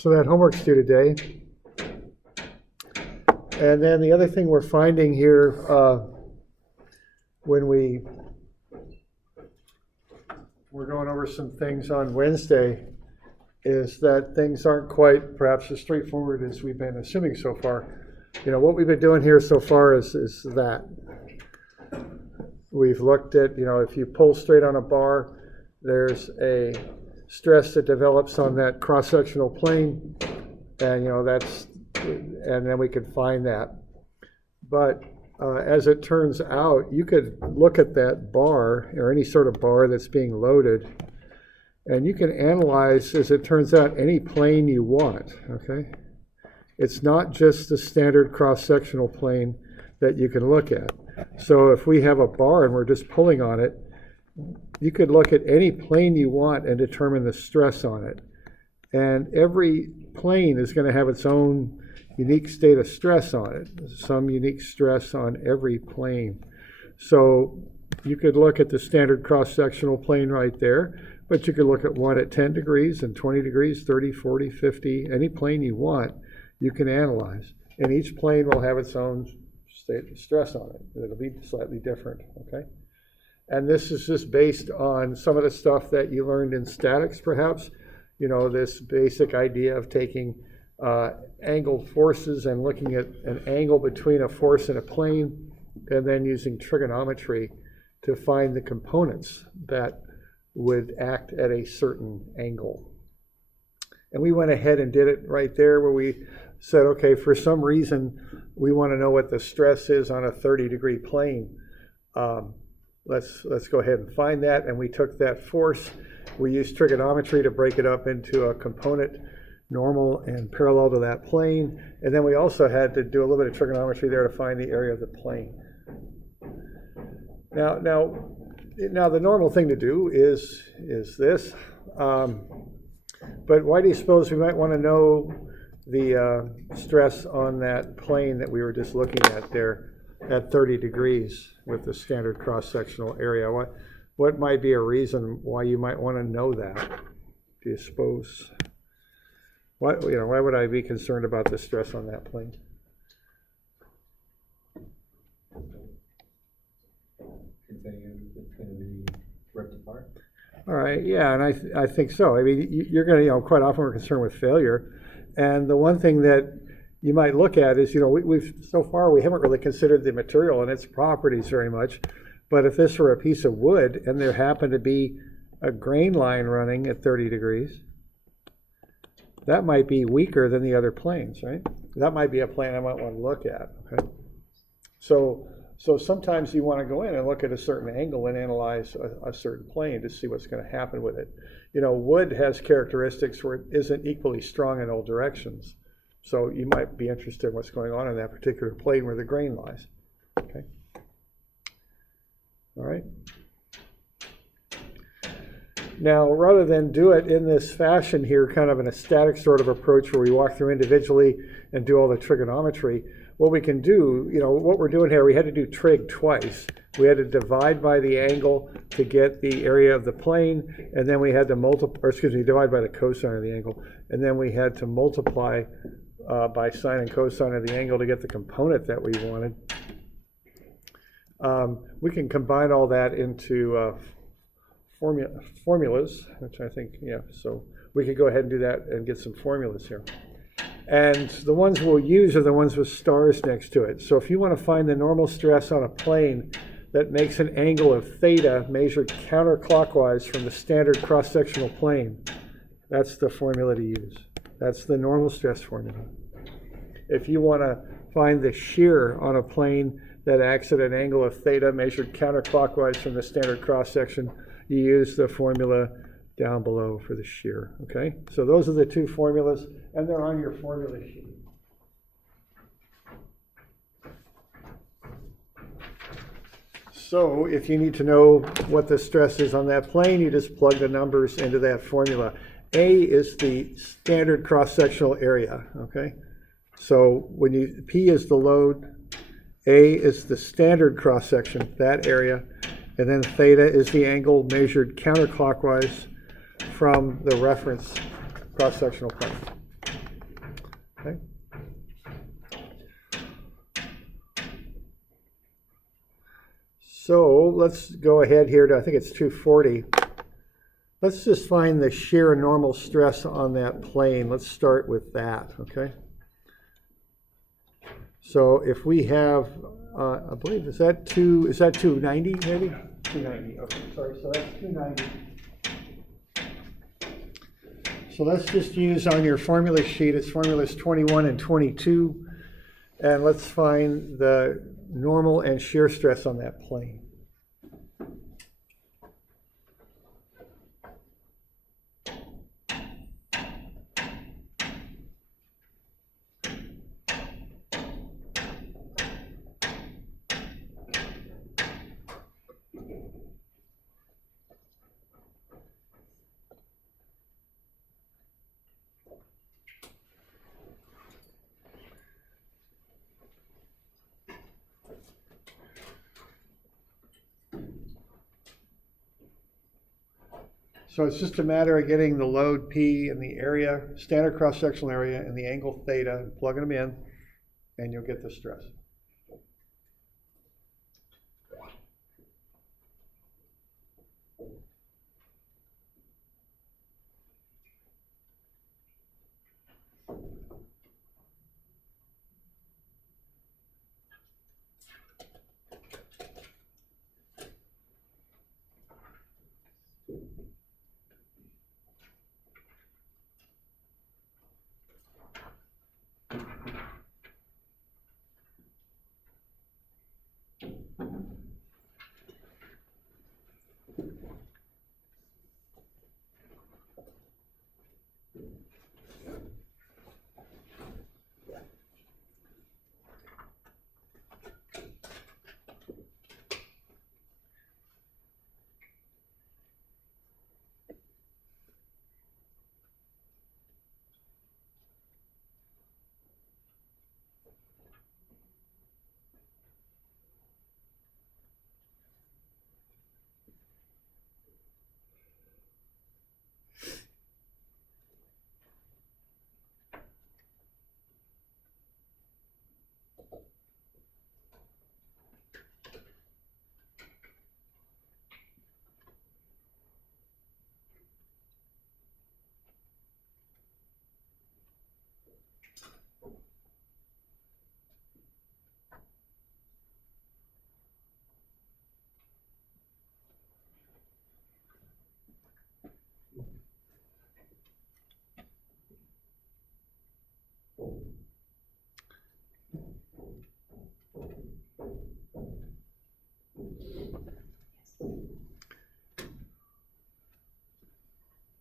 So that homework's due today. And then the other thing we're finding here when we're going over some things on Wednesday is that things aren't quite perhaps as straightforward as we've been assuming so far. You know, what we've been doing here so far is that we've looked at, you know, if you pull straight on a bar, there's a stress that develops on that cross-sectional plane, and, you know, and then we could find that. But as it turns out, you could look at that bar or any sort of bar that's being loaded, and you can analyze, as it turns out, any plane you want, okay? It's not just the standard cross-sectional plane that you can look at. So if we have a bar and we're just pulling on it, you could look at any plane you want and determine the stress on it. And every plane is going to have its own unique state of stress on it, some unique stress on every plane. So you could look at the standard cross-sectional plane right there, but you could look at one at 10 degrees and 20 degrees, 30, 40, 50, any plane you want, you can analyze. And each plane will have its own state of stress on it. It'll be slightly different, okay? And this is just based on some of the stuff that you learned in statics, perhaps. You know, this basic idea of taking angled forces and looking at an angle between a force and a plane, and then using trigonometry to find the components that would act at a certain angle. And we went ahead and did it right there where we said, okay, for some reason, we want to know what the stress is on a 30-degree plane. Let's go ahead and find that. And we took that force. We used trigonometry to break it up into a component normal and parallel to that plane. And then we also had to do a little bit of trigonometry there to find the area of the plane. Now the normal thing to do is this. But why do you suppose we might want to know the stress on that plane that we were just looking at there at 30 degrees with the standard cross-sectional area? What might be a reason why you might want to know that? Do you suppose? Why would I be concerned about the stress on that plane? It's going to be ripped apart. All right, yeah, and I think so. I mean, you're going to, quite often we're concerned with failure, and the one thing that you might look at is, we've so far we haven't really considered the material and its properties very much. But if this were a piece of wood and there happened to be a grain line running at 30 degrees, that might be weaker than the other planes, right? That might be a plane I might want to look at. Okay. So sometimes you want to go in and look at a certain angle and analyze a certain plane to see what's going to happen with it. Wood has characteristics where it isn't equally strong in all directions. So you might be interested in what's going on in that particular plane where the grain lies. Okay. All right. Now, rather than do it in this fashion here, kind of in a static sort of approach where we walk through individually and do all the trigonometry, what we can do, what we're doing here, we had to do trig twice. We had to divide by the angle to get the area of the plane, and then we had to divide by the cosine of the angle, and then we had to multiply by sine and cosine of the angle to get the component that we wanted. We can combine all that into formulas, which I think, so we could go ahead and do that and get some formulas here. And the ones we'll use are the ones with stars next to it. So if you want to find the normal stress on a plane that makes an angle of theta measured counterclockwise from the standard cross-sectional plane, that's the formula to use. That's the normal stress formula. If you want to find the shear on a plane that acts at an angle of theta measured counterclockwise from the standard cross-section, you use the formula down below for the shear, okay? So those are the two formulas, and they're on your formula sheet. So if you need to know what the stress is on that plane, you just plug the numbers into that formula. A is the standard cross-sectional area, okay? So P is the load, A is the standard cross-section, that area, and then theta is the angle measured counterclockwise from the reference cross-sectional plane. Okay. So let's go ahead here to, I think it's 240. Let's just find the shear normal stress on that plane. Let's start with that, okay? So if we have, I believe, is that 290 maybe? 290, okay, sorry, so that's 290. So let's just use on your formula sheet, it's formulas 21 and 22, and let's find the normal and shear stress on that plane. So it's just a matter of getting the load P and the area, standard cross-sectional area, and the angle theta, and plugging them in, and you'll get the stress.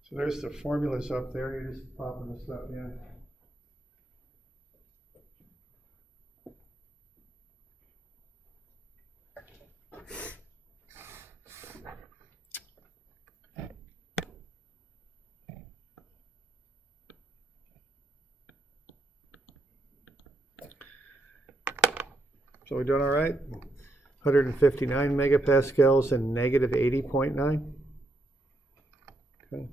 So there's the formulas up there. You're just popping the stuff in. So we're doing all right? 159 megapascals and negative 80.9. Okay.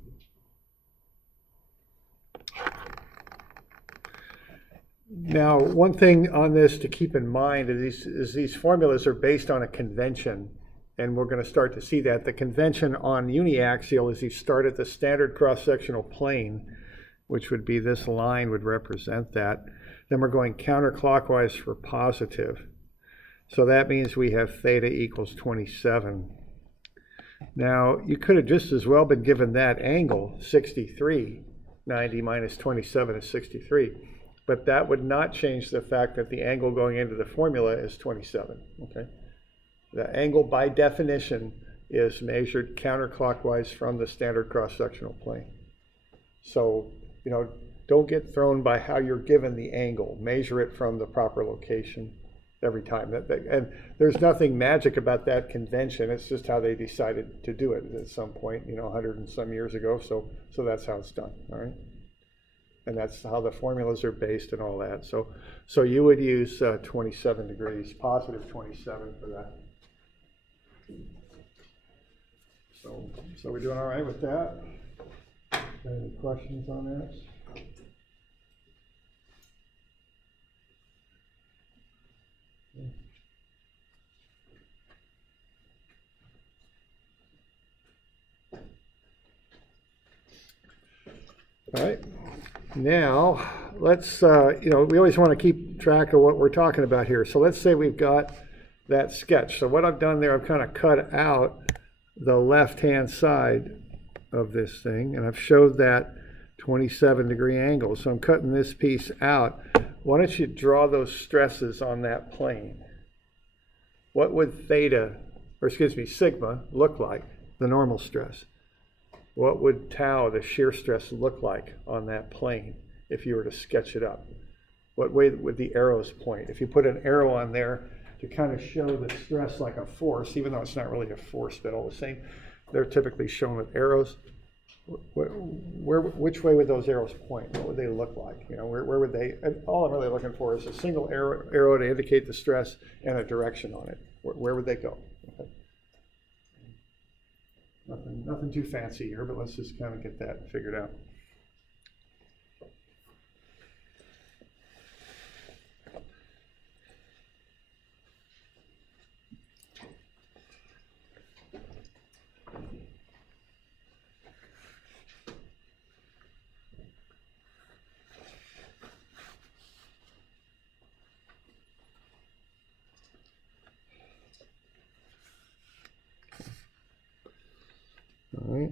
Now, one thing on this to keep in mind is these formulas are based on a convention, and we're going to start to see that. The convention on uniaxial is you start at the standard cross-sectional plane, which would be this line would represent that. Then we're going counterclockwise for positive. So that means we have theta equals 27. Now, you could have just as well been given that angle, 63. 90 minus 27 is 63. But that would not change the fact that the angle going into the formula is 27, okay? The angle, by definition, is measured counterclockwise from the standard cross-sectional plane. So, you know, don't get thrown by how you're given the angle. Measure it from the proper location every time. And there's nothing magic about that convention. It's just how they decided to do it at some point, you know, 100 and some years ago. So that's how it's done, all right? And that's how the formulas are based and all that. So you would use 27 degrees, positive 27 for that. So we're doing all right with that? Any questions on that? All right. Now, let's, we always want to keep track of what we're talking about here. So let's say we've got that sketch. So what I've done there, I've kind of cut out the left-hand side of this thing, and I've showed that 27-degree angle. So I'm cutting this piece out. Why don't you draw those stresses on that plane? What would sigma, look like, the normal stress? What would tau, the shear stress, look like on that plane if you were to sketch it up? What way would the arrows point? If you put an arrow on there to kind of show the stress like a force, even though it's not really a force, but all the same, they're typically shown with arrows. Which way would those arrows point? What would they look like? Where would they? And all I'm really looking for is a single arrow to indicate the stress and a direction on it. Where would they go? Okay. Nothing too fancy here, but let's just kind of get that figured out. All right.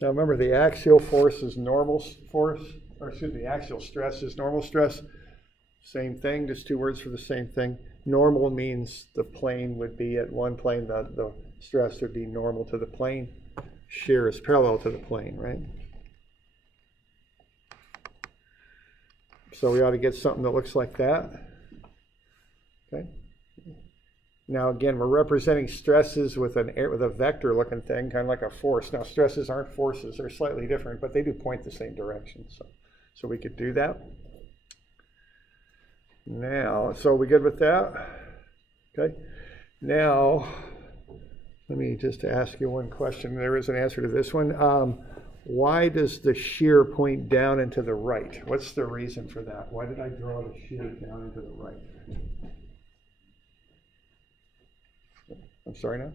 Now remember, the axial force is normal force, the axial stress is normal stress. Same thing, just two words for the same thing. Normal means the plane would be at one plane, the stress would be normal to the plane. Shear is parallel to the plane, right? So we ought to get something that looks like that. Okay. Now again, we're representing stresses with a vector looking thing, kind of like a force. Now stresses aren't forces, they're slightly different, but they do point the same direction. So we could do that. Now, so are we good with that? Okay. Now, let me just ask you one question. There is an answer to this one. Why does the shear point down and to the right? What's the reason for that? Why did I draw the shear down and to the right? I'm sorry now?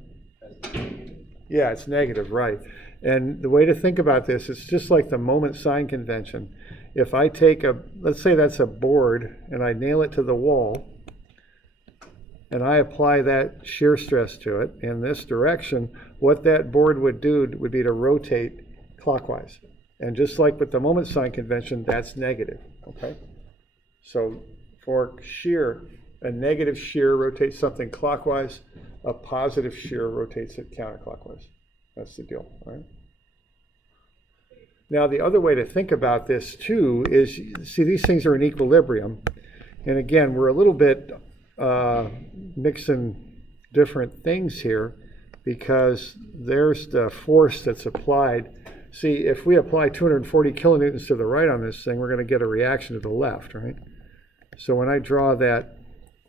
Yeah, it's negative, right. And the way to think about this, it's just like the moment sign convention. If I take let's say that's a board, and I nail it to the wall, and I apply that shear stress to it in this direction, what that board would do would be to rotate clockwise. And just like with the moment sign convention, that's negative, okay? So for shear, a negative shear rotates something clockwise, a positive shear rotates it counterclockwise. That's the deal, all right? Now, the other way to think about this, too, is, see, these things are in equilibrium. And again, we're a little bit mixing different things here because there's the force that's applied. See, if we apply 240 kilonewtons to the right on this thing, we're going to get a reaction to the left, right? So when I draw that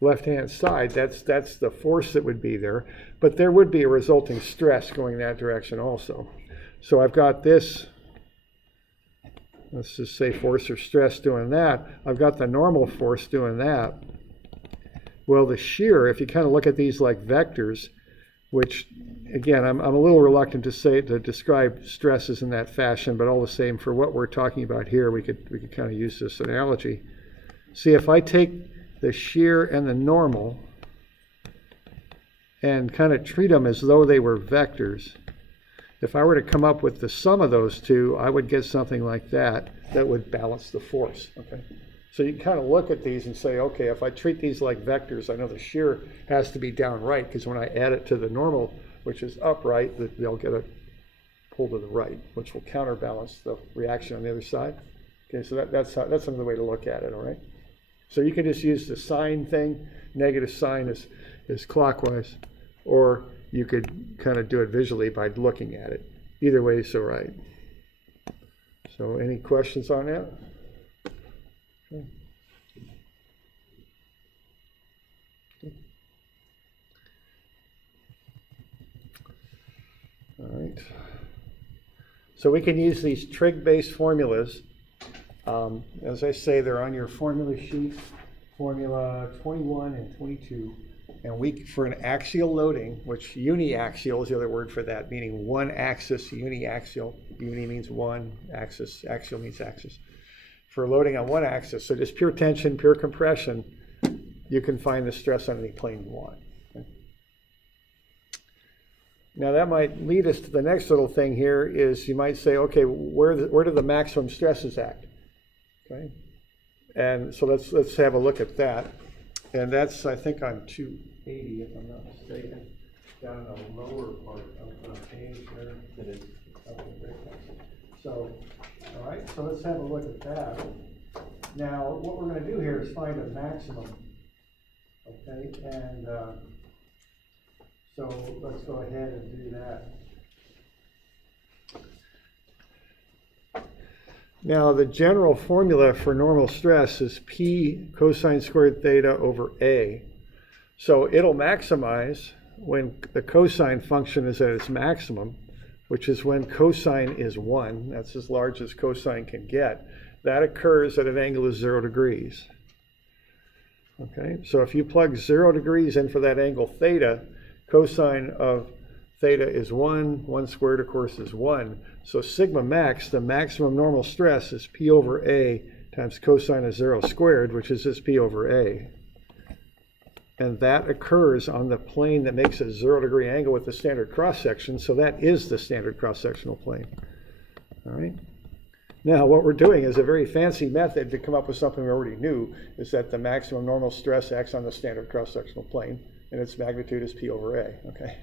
left-hand side, that's the force that would be there, but there would be a resulting stress going that direction also. So I've got this, let's just say force or stress doing that. I've got the normal force doing that. Well, the shear, if you kind of look at these like vectors, which again, I'm a little reluctant to describe stresses in that fashion, but all the same, for what we're talking about here, we could kind of use this analogy. See, if I take the shear and the normal and kind of treat them as though they were vectors, if I were to come up with the sum of those two, I would get something like that would balance the force, okay? So you can kind of look at these and say, okay, if I treat these like vectors, I know the shear has to be down right, because when I add it to the normal, which is upright, they'll get a pull to the right, which will counterbalance the reaction on the other side. Okay, so that's another way to look at it, all right? So you can just use the sign thing. Negative sign is clockwise, or you could kind of do it visually by looking at it. Either way is so right. So any questions on that? Okay. All right. So we can use these trig-based formulas. As I say, they're on your formula sheet, formula 21 and 22. And for an axial loading, which uniaxial is the other word for that, meaning one axis, uniaxial. Uni means one, axis, axial means axis. For loading on one axis, so just pure tension, pure compression, you can find the stress on any plane you want. Okay? Now that might lead us to the next little thing here is you might say, okay, where do the maximum stresses act? Okay, and so let's have a look at that. And that's, I think, on 280, if I'm not mistaken, down in the lower part of the page there. It is. Okay, great. So, all right, so let's have a look at that. Now, what we're going to do here is find a maximum. Okay, and so let's go ahead and do that. Now, the general formula for normal stress is P cosine squared theta over A. So it'll maximize when the cosine function is at its maximum, which is when cosine is 1. That's as large as cosine can get. That occurs at an angle of 0 degrees. Okay, so if you plug 0 degrees in for that angle theta, cosine of theta is 1. 1 squared, of course, is 1. So sigma max, the maximum normal stress, is P over A times cosine of 0 squared, which is just P over A. And that occurs on the plane that makes a 0 degree angle with the standard cross section. So that is the standard cross sectional plane. All right. Now, what we're doing is a very fancy method to come up with something we already knew, is that the maximum normal stress acts on the standard cross-sectional plane, and its magnitude is P over A, okay?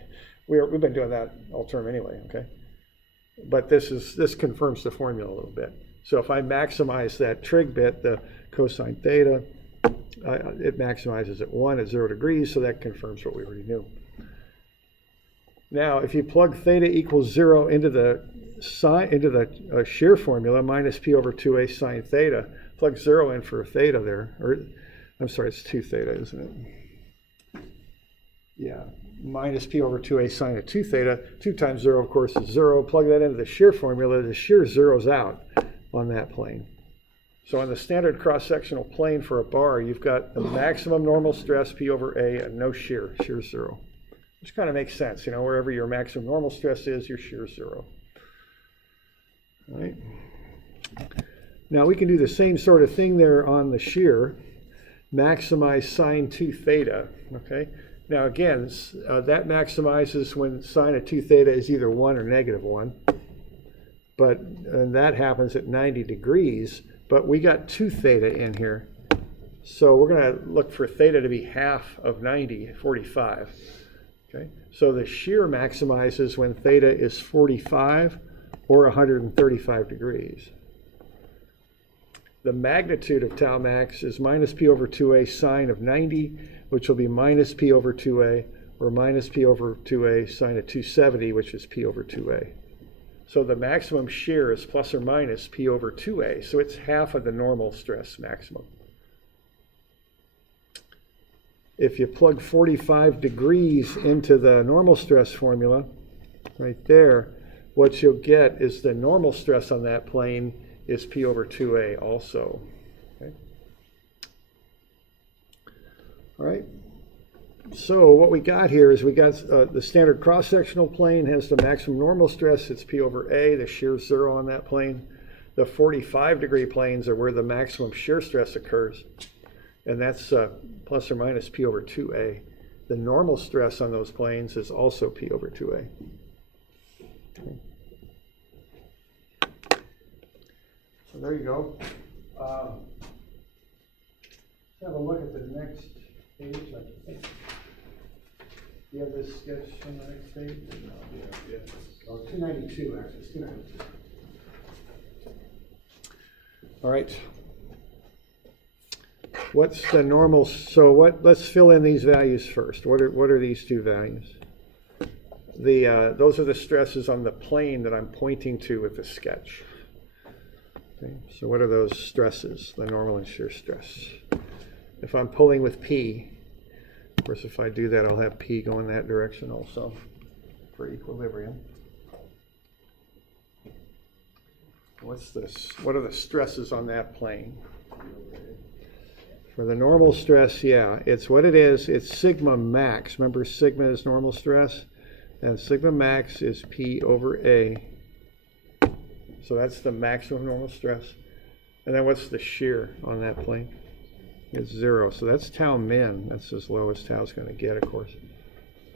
We've been doing that all term anyway, okay? But this confirms the formula a little bit. So if I maximize that trig bit, the cosine theta, it maximizes at 1 at 0 degrees, so that confirms what we already knew. Now, if you plug theta equals 0 into the shear formula, minus P over 2A sine theta, plug 0 in for theta there, or I'm sorry, it's 2 theta, isn't it? Yeah, minus P over 2A sine of 2 theta, 2 times 0, of course, is 0. Plug that into the shear formula, the shear zeroes out on that plane. So on the standard cross-sectional plane for a bar, you've got the maximum normal stress, P over A, and no shear, shear 0. Which kind of makes sense, you know, wherever your maximum normal stress is, your shear 0. All right. Now we can do the same sort of thing there on the shear, maximize sine 2 theta, okay? Now again, that maximizes when sine of 2 theta is either 1 or negative 1, and that happens at 90 degrees, but we got 2 theta in here. So we're going to look for theta to be half of 90, 45. Okay? So the shear maximizes when theta is 45 or 135 degrees. The magnitude of tau max is minus P over 2A sine of 90, which will be minus P over 2A, or minus P over 2A sine of 270, which is P over 2A. So the maximum shear is plus or minus P over 2A, so it's half of the normal stress maximum. If you plug 45 degrees into the normal stress formula, right there, what you'll get is the normal stress on that plane is P over 2A also. Okay. All right. So what we got here is we got the standard cross-sectional plane has the maximum normal stress, it's P over A, the shear 0 on that plane. The 45 degree planes are where the maximum shear stress occurs, and that's plus or minus P over 2A. The normal stress on those planes is also P over 2A. Okay. So there you go. Let's have a look at the next page. I think. Do you have this sketch on the next page? No, yeah. Oh, 292 actually. It's 292. All right. What's the normal? So let's fill in these values first. What are these two values? Those are the stresses on the plane that I'm pointing to with the sketch. Okay, so what are those stresses, the normal and shear stress? If I'm pulling with P, of course, if I do that, I'll have P go in that direction also for equilibrium. What's this? What are the stresses on that plane? For the normal stress, yeah, it's what it is. It's sigma max. Remember, sigma is normal stress, and sigma max is P over A. So that's the maximum normal stress. And then what's the shear on that plane? It's 0. So that's tau min. That's as low as tau's going to get, of course.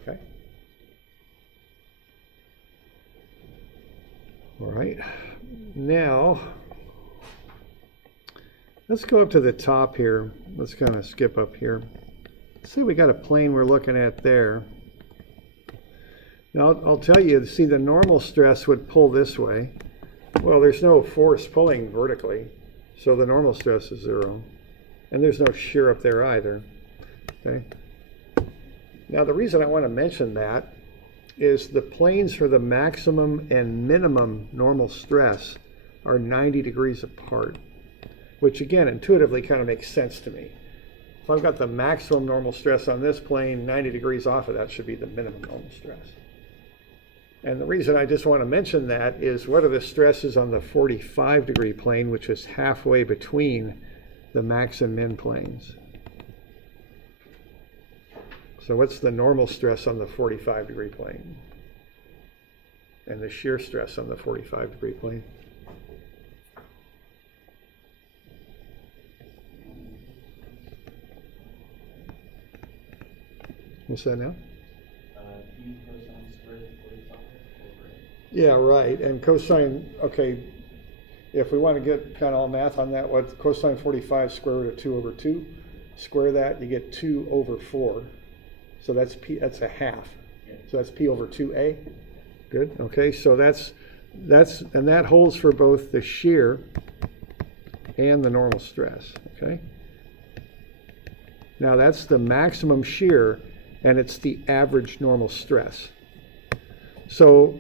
Okay. All right. Now, let's go up to the top here. Let's kind of skip up here. Let's say we got a plane we're looking at there. Now, I'll tell you, see, the normal stress would pull this way. Well, there's no force pulling vertically, so the normal stress is 0. And there's no shear up there either. Okay. Now, the reason I want to mention that is the planes for the maximum and minimum normal stress are 90 degrees apart, which again, intuitively kind of makes sense to me. If I've got the maximum normal stress on this plane, 90 degrees off of that should be the minimum normal stress. And the reason I just want to mention that is what are the stresses on the 45-degree plane, which is halfway between the max and min planes. So what's the normal stress on the 45-degree plane? And the shear stress on the 45-degree plane? What's that now? P cosine squared of 45 over 8. Yeah, right. And cosine, okay, if we want to get kind of all math on that, what cosine 45 square root of 2 over 2, square that, you get 2 over 4. So that's P, that's a half. Yeah. So that's P over 2A. Good. Okay, so that's and that holds for both the shear and the normal stress. Okay. Now that's the maximum shear, and it's the average normal stress. So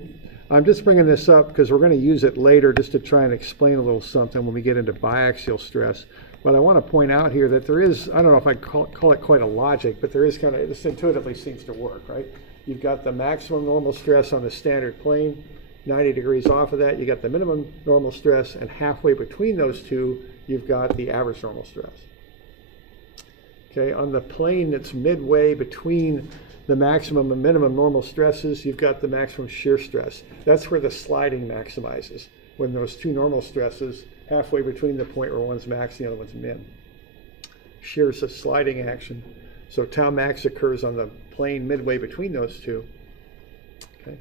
I'm just bringing this up because we're going to use it later just to try and explain a little something when we get into biaxial stress. But I want to point out here that there is, I don't know if I call it quite a logic, but there is kind of, this intuitively seems to work, right? You've got the maximum normal stress on the standard plane, 90 degrees off of that, you got the minimum normal stress, and halfway between those two, you've got the average normal stress. Okay, on the plane that's midway between the maximum and minimum normal stresses, you've got the maximum shear stress. That's where the sliding maximizes, when those two normal stresses halfway between the point where one's max and the other one's min. Shear is a sliding action. So tau max occurs on the plane midway between those two. Okay.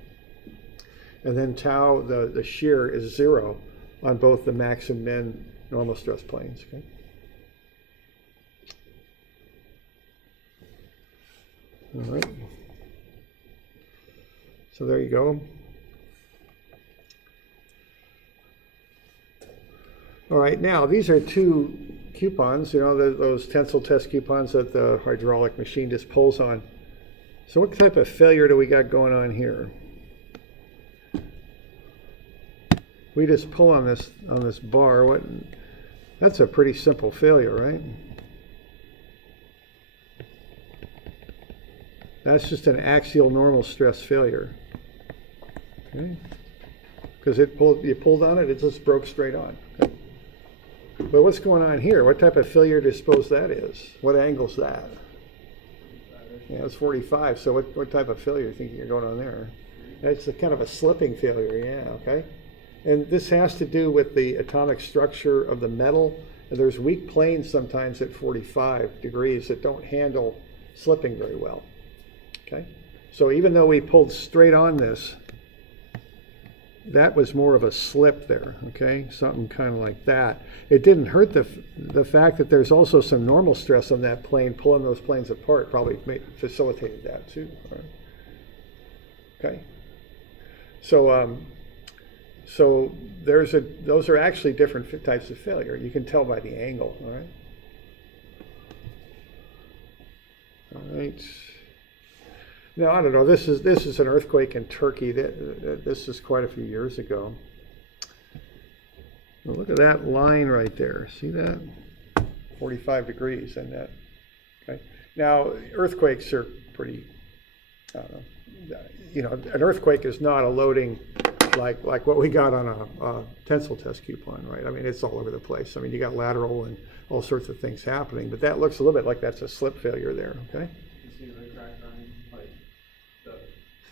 And then tau, the shear, is 0 on both the max and min normal stress planes. Okay. All right. So there you go. All right, now these are two coupons, you know, those tensile test coupons that the hydraulic machine just pulls on. So what type of failure do we got going on here? We just pull on this bar. That's a pretty simple failure, right? That's just an axial normal stress failure. Okay? Because you pulled on it, it just broke straight on. Okay? But what's going on here? What type of failure do you suppose that is? What angle's that? Yeah, it's 45. So what type of failure do you think you're going on there? It's a kind of a slipping failure, yeah, okay? And this has to do with the atomic structure of the metal. And there's weak planes sometimes at 45 degrees that don't handle slipping very well. Okay? So even though we pulled straight on this, that was more of a slip there, okay? Something kind of like that. It didn't hurt the fact that there's also some normal stress on that plane. Pulling those planes apart probably facilitated that too. Right? Okay? So those are actually different types of failure. You can tell by the angle, all right? All right. Now, I don't know, this is an earthquake in Turkey. This is quite a few years ago. Well, look at that line right there. See that? 45 degrees and that. Okay. Now, earthquakes are pretty, I don't know, you know, an earthquake is not a loading like what we got on a tensile test coupon, right? I mean, it's all over the place. I mean, you got lateral and all sorts of things happening, but that looks a little bit like that's a slip failure there, okay? You see the crack on, like,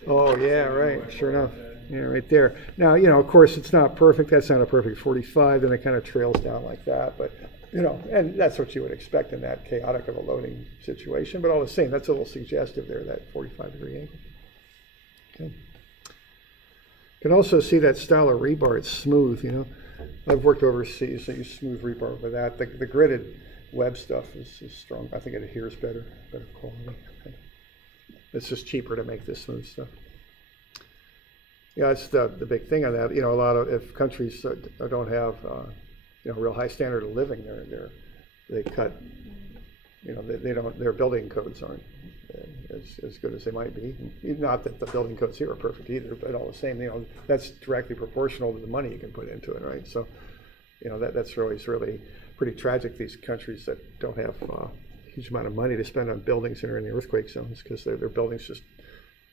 Oh, yeah, right, sure enough. Yeah, right there. Now, of course, it's not perfect. That's not a perfect 45, then it kind of trails down like that, but, and that's what you would expect in that chaotic of a loading situation, but all the same, that's a little suggestive there, that 45-degree angle. Okay. You can also see that style of rebar, it's smooth, I've worked overseas, so I use smooth rebar with that. The gridded web stuff is strong. I think it adheres better quality. Okay. It's just cheaper to make this smooth stuff. Yeah, it's the big thing on that. A lot of, if countries don't have, real high standard of living, they cut, they don't, their building codes aren't as good as they might be. Not that the building codes here are perfect either, but all the same, that's directly proportional to the money you can put into it, right? So, that's really pretty tragic, these countries that don't have a huge amount of money to spend on buildings that are in the earthquake zones, because their buildings just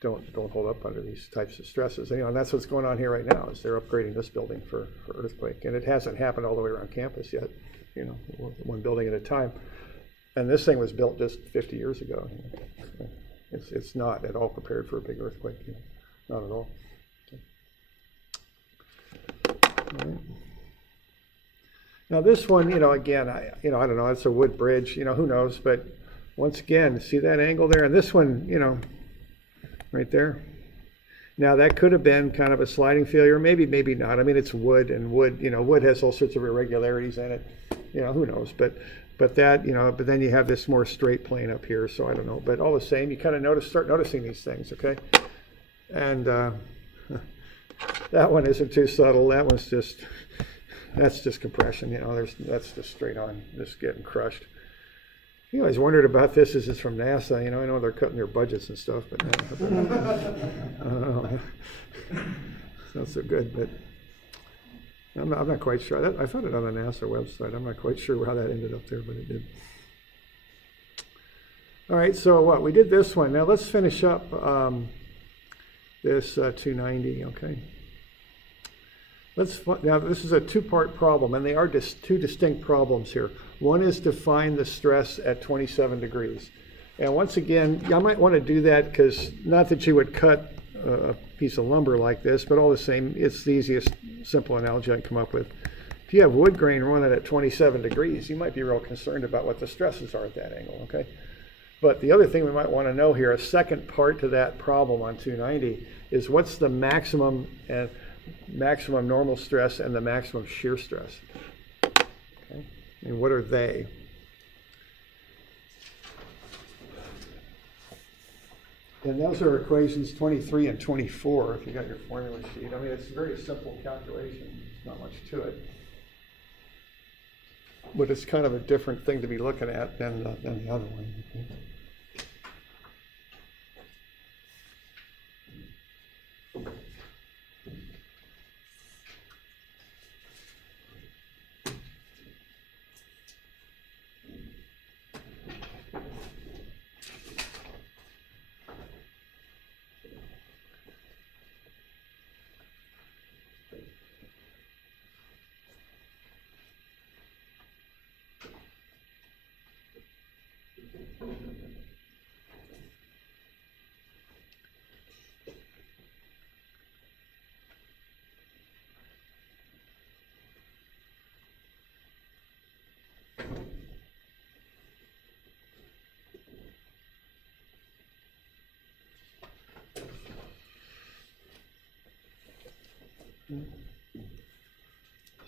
don't hold up under these types of stresses. And that's what's going on here right now, is they're upgrading this building for earthquake. And it hasn't happened all the way around campus yet, one building at a time. And this thing was built just 50 years ago. It's not at all prepared for a big earthquake, not at all. All right. Now this one, again, I don't know, it's a wood bridge, who knows, but once again, see that angle there? And this one, right there. Now that could have been kind of a sliding failure, maybe not. I mean, it's wood, and wood has all sorts of irregularities in it. Who knows? But that, but then you have this more straight plane up here, so I don't know. But all the same, you kind of start noticing these things, okay? And that one isn't too subtle. That one's that's just compression. That's just straight on, just getting crushed. I always wondered about this. This is from NASA. I know they're cutting their budgets and stuff, but I don't know. It's not so good, but I'm not quite sure. I found it on the NASA website. I'm not quite sure how that ended up there, but it did. All right, so we did this one. Now let's finish up this 290, okay? Now this is a two-part problem, and they are just two distinct problems here. One is to find the stress at 27 degrees. And once again, I might want to do that because, not that you would cut a piece of lumber like this, but all the same, it's the easiest simple analogy I can come up with. If you have wood grain running at 27 degrees, you might be real concerned about what the stresses are at that angle, okay? But the other thing we might want to know here, a second part to that problem on 290, is what's the maximum normal stress and the maximum shear stress. Okay? And what are they? And those are equations 23 and 24, if you got your formula sheet. I mean, it's a very simple calculation. There's not much to it. But it's kind of a different thing to be looking at than the other one. Okay?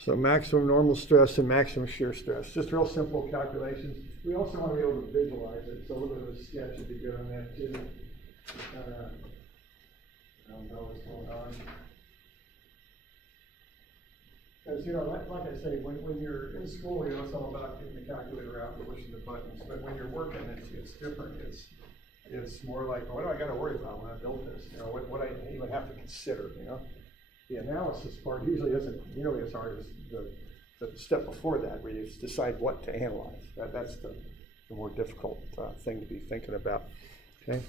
So maximum normal stress and maximum shear stress. Just real simple calculations. We also want to be able to visualize it. So a little bit of a sketch would be good on that too. Kind of, I don't know what's going on. Because, like I say, when you're in school, it's all about getting the calculator out and pushing the buttons. But when you're working, it's different. It's more like, what do I got to worry about when I build this? What I even have to consider, The analysis part usually isn't nearly as hard as the step before that, where you decide what to analyze. That's the more difficult thing to be thinking about. Okay.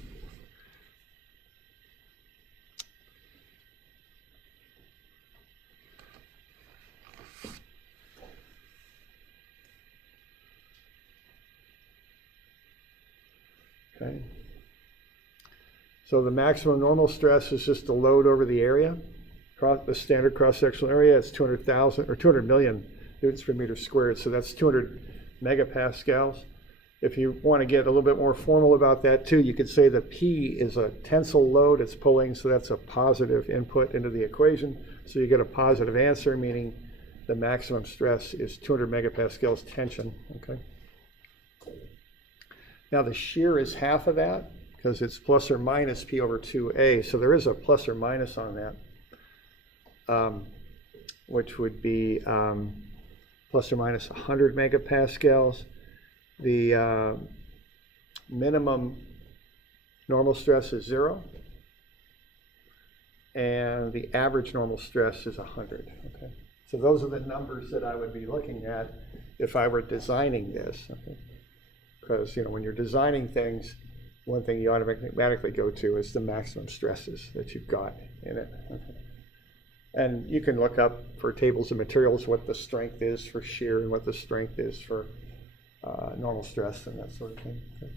So the maximum normal stress is just the load over the area. The standard cross-sectional area is 200,000 or 200 million newtons per meter squared. So that's 200 megapascals. If you want to get a little bit more formal about that too, you could say the P is a tensile load it's pulling, so that's a positive input into the equation. So you get a positive answer, meaning the maximum stress is 200 megapascals tension, okay? Now the shear is half of that because it's plus or minus P over 2A, so there is a plus or minus on that, which would be plus or minus 100 megapascals. The minimum normal stress is 0, and the average normal stress is 100, okay? So those are the numbers that I would be looking at if I were designing this, okay? Because, you know, when you're designing things, one thing you automatically go to is the maximum stresses that you've got in it, okay? And you can look up for tables of materials what the strength is for shear and what the strength is for normal stress and that sort of thing. Okay.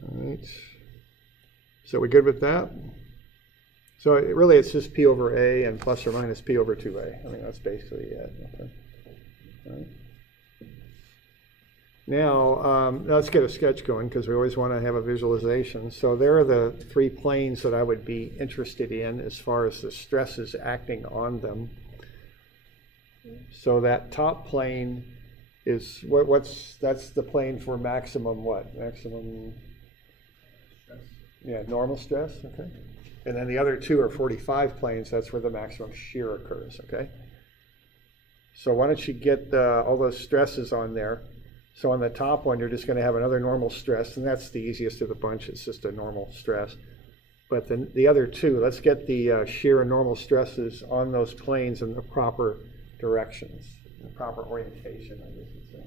All right, so we good with that? So it's just P over A and plus or minus P over 2A. I mean, that's basically it. Okay. All right. Now, let's get a sketch going because we always want to have a visualization. So there are the 3 planes that I would be interested in as far as the stresses acting on them. So that top plane is, that's the plane for maximum what? Maximum stress. Yeah, normal stress, okay. And then the other 2 are 45 planes, that's where the maximum shear occurs, okay. So why don't you get all those stresses on there. So on the top one, you're just going to have another normal stress, and that's the easiest of the bunch. It's just a normal stress. But then the other 2, let's get the shear and normal stresses on those planes in the proper directions, the proper orientation, I guess you'd say.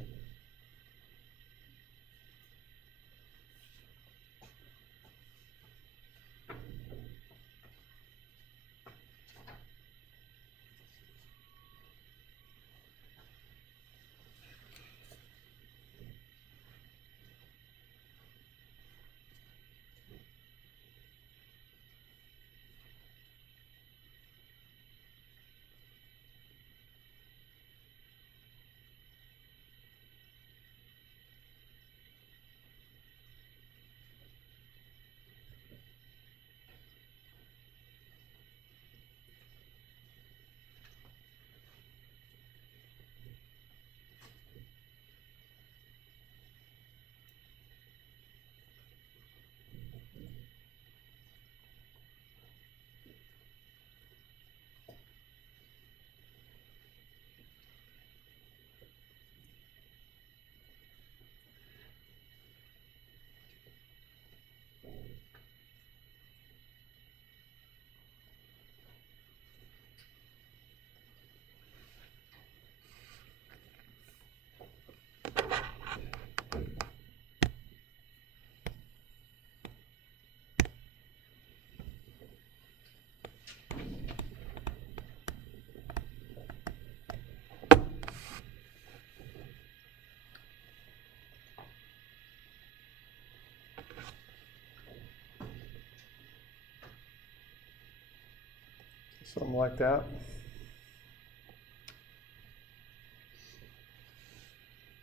Something like that.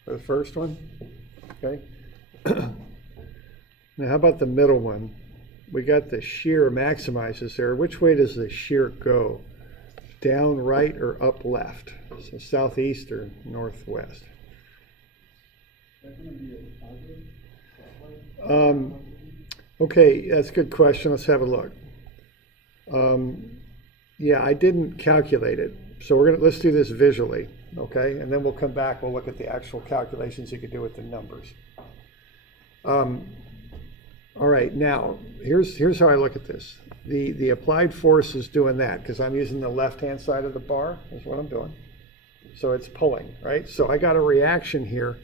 For the first one, okay. Now how about the middle one? We got the shear maximizes there. Which way does the shear go? Down right or up left? So southeast or northwest? Okay, that's a good question. Let's have a look. Yeah, I didn't calculate it. So let's do this visually, okay? And then we'll come back, we'll look at the actual calculations you could do with the numbers. All right, now, here's how I look at this. The applied force is doing that, because I'm using the left-hand side of the bar, is what I'm doing. So it's pulling, right? So I got a reaction here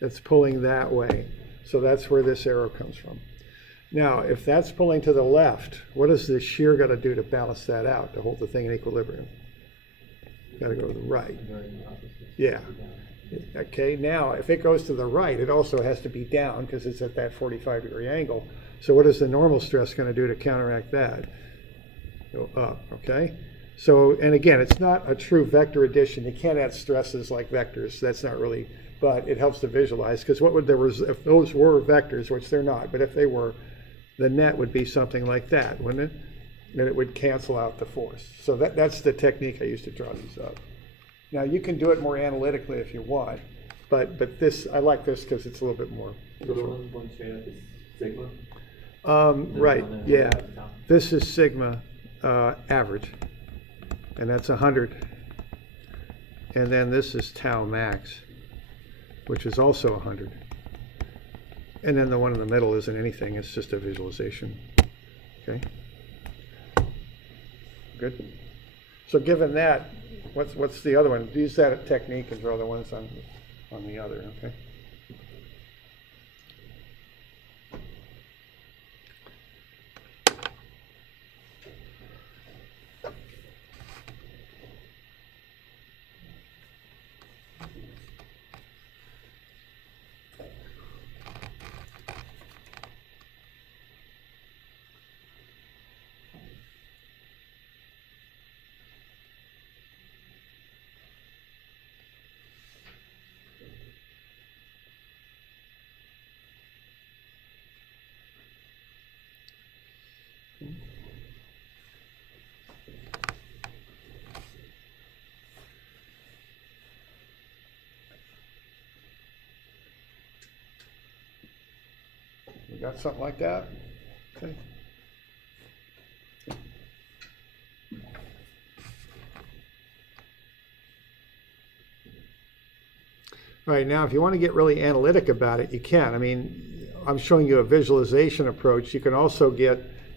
that's pulling that way. So that's where this arrow comes from. Now, if that's pulling to the left, what does the shear got to do to balance that out, to hold the thing in equilibrium? Got to go to the right. Yeah. Okay, now if it goes to the right, it also has to be down because it's at that 45-degree angle. So what is the normal stress going to do to counteract that? Go up, okay? So, and again, it's not a true vector addition. You can't add stresses like vectors. That's not really, but it helps to visualize, because what would if those were vectors, which they're not, but if they were, the net would be something like that, wouldn't it? And it would cancel out the force. So that's the technique I use to draw these up. Now you can do it more analytically if you want, but this, I like this because it's a little bit more. So the one straight up is sigma? Right, yeah. This is sigma average, and that's 100. And then this is tau max, which is also 100. And then the one in the middle isn't anything, it's just a visualization. Okay? Good. So given that, what's the other one? Use that technique and draw the ones on the other, okay? We got something like that? Okay. All right, now if you want to get really analytic about it, you can. I mean, I'm showing you a visualization approach. You can also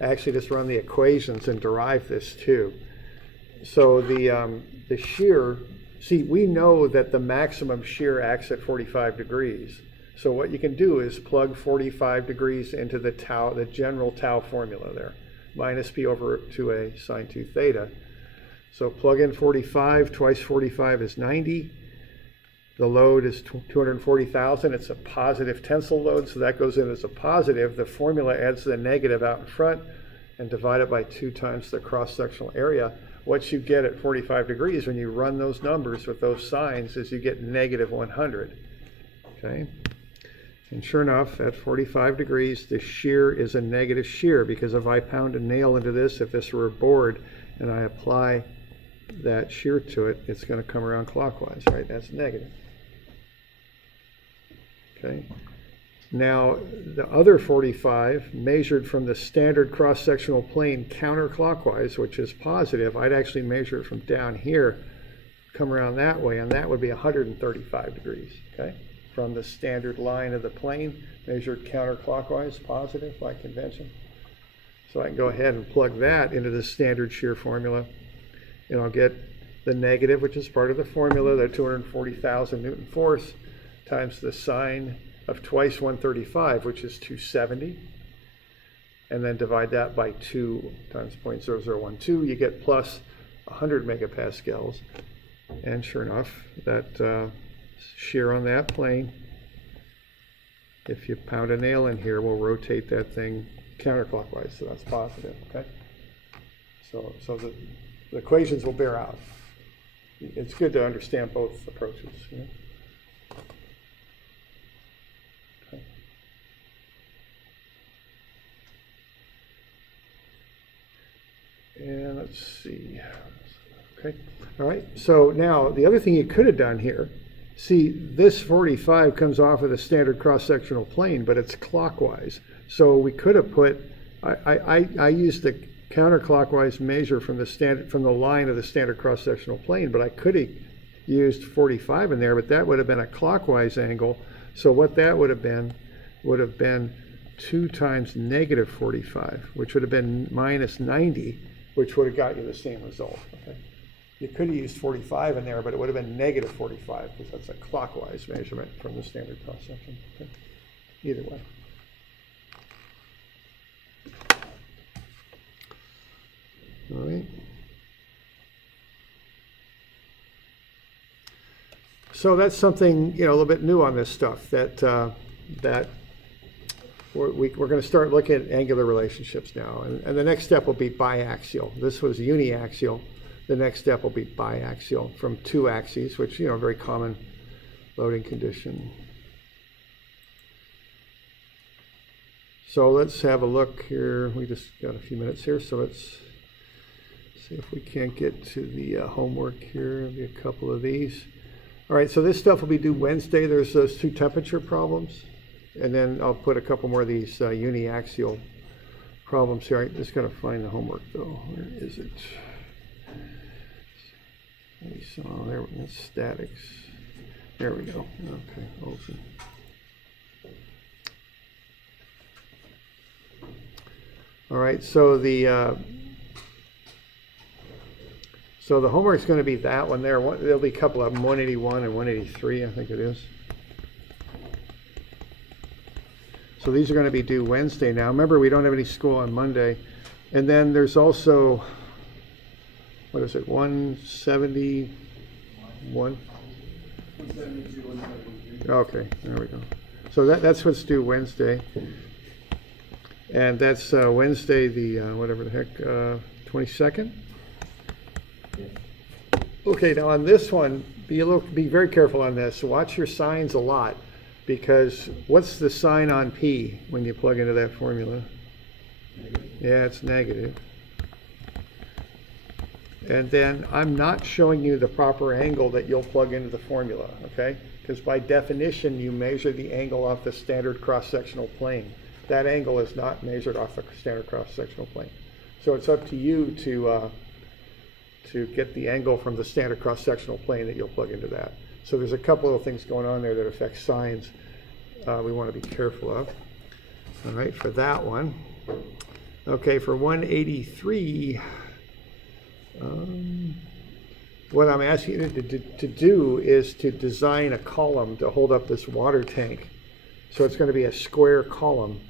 actually just run the equations and derive this too. So the shear, see, we know that the maximum shear acts at 45 degrees. So what you can do is plug 45 degrees into the general tau formula there, minus p over 2a sine 2 theta. So plug in 45, twice 45 is 90. The load is 240,000. It's a positive tensile load, so that goes in as a positive. The formula adds the negative out in front and divide it by 2 times the cross-sectional area. What you get at 45 degrees when you run those numbers with those signs is you get negative 100. Okay? And sure enough, at 45 degrees, the shear is a negative shear, because if I pound a nail into this, if this were a board, and I apply that shear to it, it's going to come around clockwise, right? That's negative. Okay. Now, the other 45 measured from the standard cross-sectional plane counterclockwise, which is positive, I'd actually measure it from down here, come around that way, and that would be 135 degrees, okay? From the standard line of the plane, measured counterclockwise, positive by convention. So I can go ahead and plug that into the standard shear formula, and I'll get the negative, which is part of the formula, the 240,000 Newton force, times the sine of twice 135, which is 270, and then divide that by 2 times 0.0012, you get plus 100 megapascals. And sure enough, that shear on that plane, if you pound a nail in here, will rotate that thing counterclockwise, so that's positive, okay? So the equations will bear out. It's good to understand both approaches. You know? Okay. And let's see. Okay. All right. So now the other thing you could have done here, see, this 45 comes off of the standard cross-sectional plane, but it's clockwise. So we could have put, I used the counterclockwise measure from the line of the standard cross-sectional plane, but I could have used 45 in there, but that would have been a clockwise angle. So what that would have been 2 times negative 45, which would have been minus 90, which would have got you the same result. Okay? You could have used 45 in there, but it would have been negative 45 because that's a clockwise measurement from the standard cross section. Okay? Either way. All right. So that's something, a little bit new on this stuff, that we're going to start looking at angular relationships now. And the next step will be biaxial. This was uniaxial. The next step will be biaxial from 2 axes, which, very common loading condition. So let's have a look here. We just got a few minutes here, so let's see if we can't get to the homework here. There'll be a couple of these. All right, so this stuff will be due Wednesday. There's those 2 temperature problems. And then I'll put a couple more of these uniaxial problems here. I'm just going to find the homework, though. Where is it? So there, that's statics. There we go. Okay, open. All right, so the homework's going to be that one there. There'll be a couple of them, 181 and 183, I think it is. So these are going to be due Wednesday now. Remember, we don't have any school on Monday. And then there's also, what is it, 171? 172, 173. Okay, there we go. So that's what's due Wednesday. And that's Wednesday, the, whatever the heck, 22nd? Okay, now on this one, be very careful on this. Watch your signs a lot, because what's the sign on P when you plug into that formula? Negative. Yeah, it's negative. And then I'm not showing you the proper angle that you'll plug into the formula, okay? Because by definition, you measure the angle off the standard cross-sectional plane. That angle is not measured off the standard cross-sectional plane. So it's up to you to get the angle from the standard cross-sectional plane that you'll plug into that. So there's a couple of things going on there that affect signs we want to be careful of. All right, for that one. Okay, for 183, what I'm asking you to do is to design a column to hold up this water tank. So it's going to be a square column.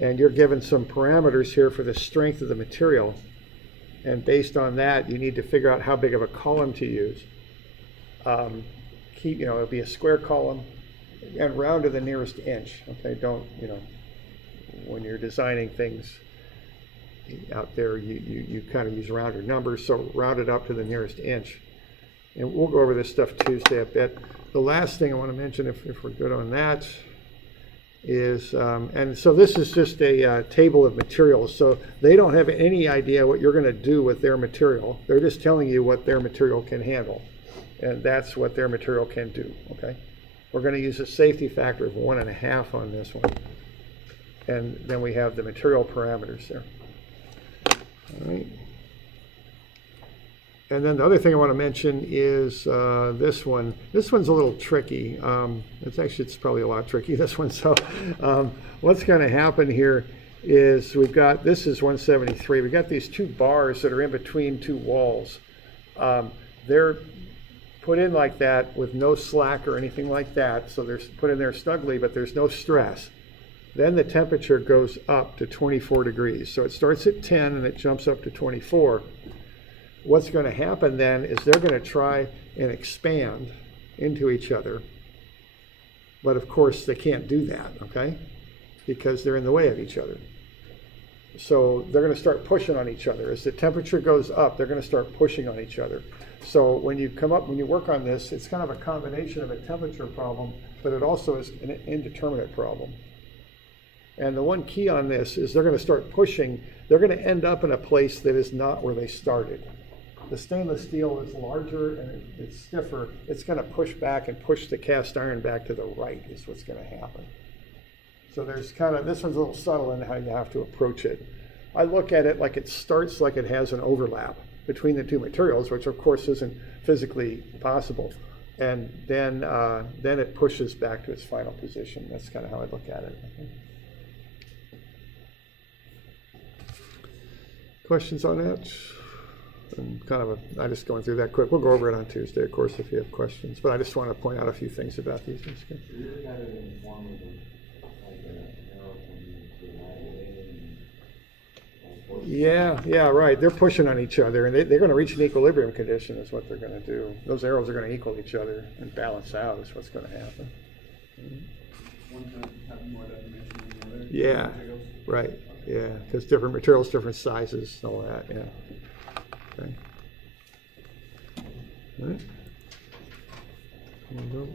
And you're given some parameters here for the strength of the material. And based on that, you need to figure out how big of a column to use. It'll be a square column and round to the nearest inch. Okay, don't, when you're designing things out there, you kind of use rounder numbers, so round it up to the nearest inch. And we'll go over this stuff Tuesday a bit. The last thing I want to mention, if we're good on that, is, and so this is just a table of materials, so they don't have any idea what you're going to do with their material. They're just telling you what their material can handle, and that's what their material can do, okay? We're going to use a safety factor of 1.5 on this one, and then we have the material parameters there. All right. And then the other thing I want to mention is this one. This one's a little tricky. It's probably a lot tricky, this one. So what's going to happen here is this is 173. We've got these 2 bars that are in between 2 walls. They're put in like that with no slack or anything like that. So they're put in there snugly, but there's no stress. Then the temperature goes up to 24 degrees. So it starts at 10 and it jumps up to 24. What's going to happen then is they're going to try and expand into each other. But of course, they can't do that, okay? Because they're in the way of each other. So they're going to start pushing on each other. As the temperature goes up, they're going to start pushing on each other. So when you work on this, it's kind of a combination of a temperature problem, but it also is an indeterminate problem. And the one key on this is they're going to start pushing. They're going to end up in a place that is not where they started. The stainless steel is larger and it's stiffer. It's going to push back and push the cast iron back to the right is what's going to happen. So there's this one's a little subtle in how you have to approach it. I look at it like it starts like it has an overlap between the 2 materials, which of course isn't physically possible. And then it pushes back to its final position. That's kind of how I look at it. Okay. Questions on that? And kind of I'm just going through that quick. We'll go over it on Tuesday, of course, if you have questions. But I just want to point out a few things about these. You really got it in the form of like an arrow pointing to the right way and Yeah, right. They're pushing on each other, and they're going to reach an equilibrium condition is what they're going to do. Those arrows are going to equal each other and balance out is what's going to happen. One kind of have more definition than the other. Yeah, Materials. right. Yeah, because different materials, different sizes, all that, yeah. Okay. All right. There we go.